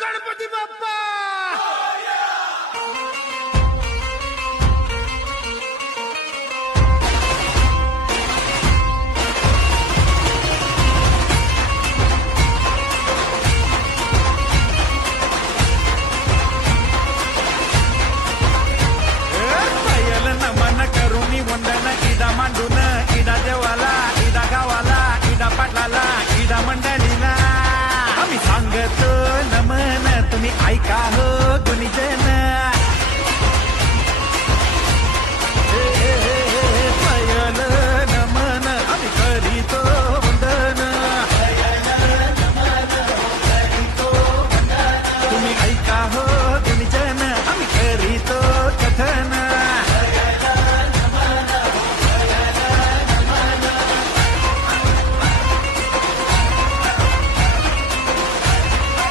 गणपती बाप्पा पायल नमन करुणी वंदन इडा मांडून इडा देवाला इडा गावाला इडा पाटलाला इडा मंडळीला आम्ही सांगतो नमन तुम्ही ऐका हो